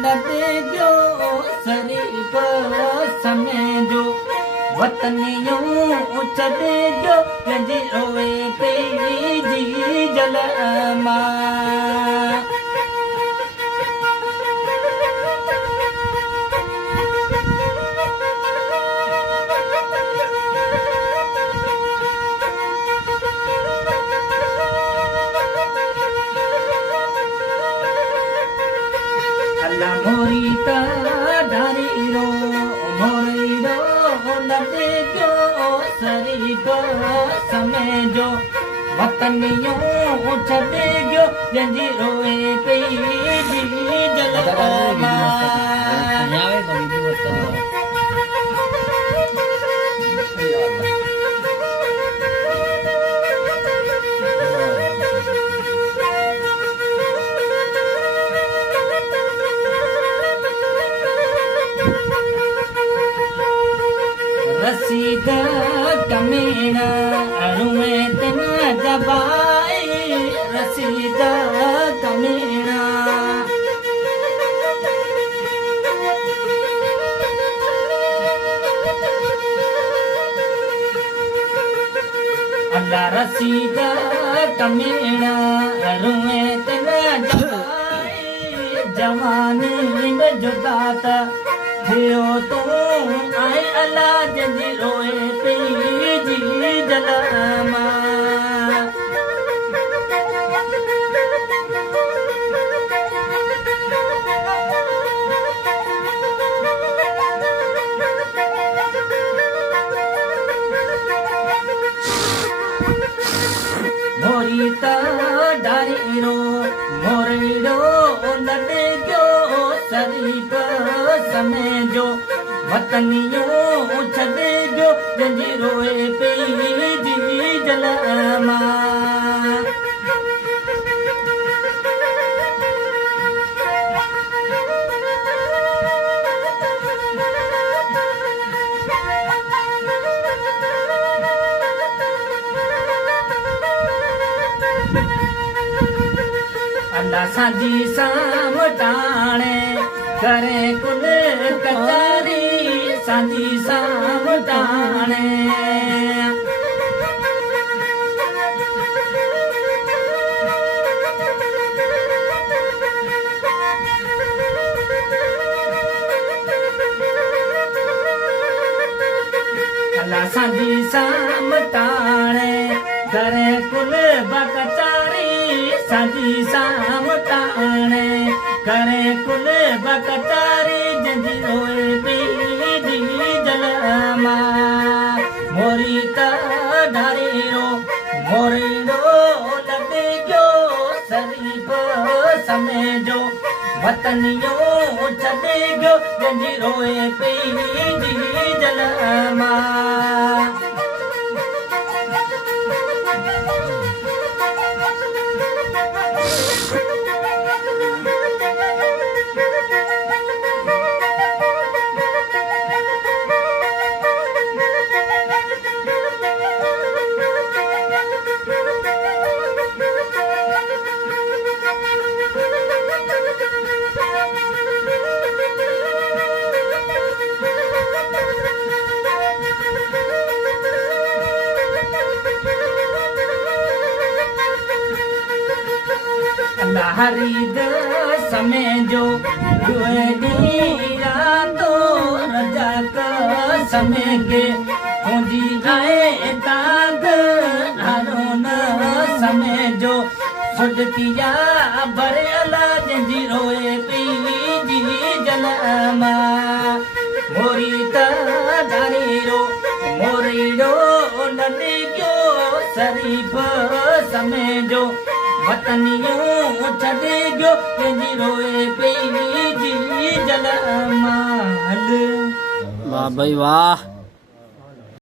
लॾे जो शरीफ़ समय जो वतनियूं छॾे जो पंहिंजी रोए पई जी जल मां मोरी त ढारीरो मोरीरो लॾे जो शरीफ़ समय जो वतनियूं छॾे जो जंहिंजी रोए पई जी जल रसीद कमीना रुए तिन जबाई रसीद कमीना अल्लाह रसीद कमीना रुए तिन जबाई जवानी में जुदात थियो तूं आए अल्लाह जंहिंजी रोए पई जी जल मां मोरी त ढारीरो मोरीरो लॾे जो शरीफ़ समय जो वतनियूं छॾे जो जंहिंजी रोए पई जी जल मां अल्लाह सांजी सामटाणे करे कुल कचारी सांजी सामटाणे अल्लाह सांजी सामटाणे करे कुल बकचारी सांजी सामटाणे करे कुल बकचारी जंहिंजी रोए पई जी जल मां मोरी त ढारीरो मोरीरो लॾे जो शरीफ़ समय जो वतनियूं छॾे जो जंहिंजी रोए पई जी जल मां हरीद समय जो रातो रजाक समय के मुंहिंजी आए दाग हारून समय जो सुडतिया भरे अला जंहिंजी रोए पई जी जल मां मोरी त ढारीरो मोरीरो लॾे जो शरीफ़ समय जो वतनियूं छॾे जो पंहिंजी रोए पई जी जल मां वाह भाई वाह।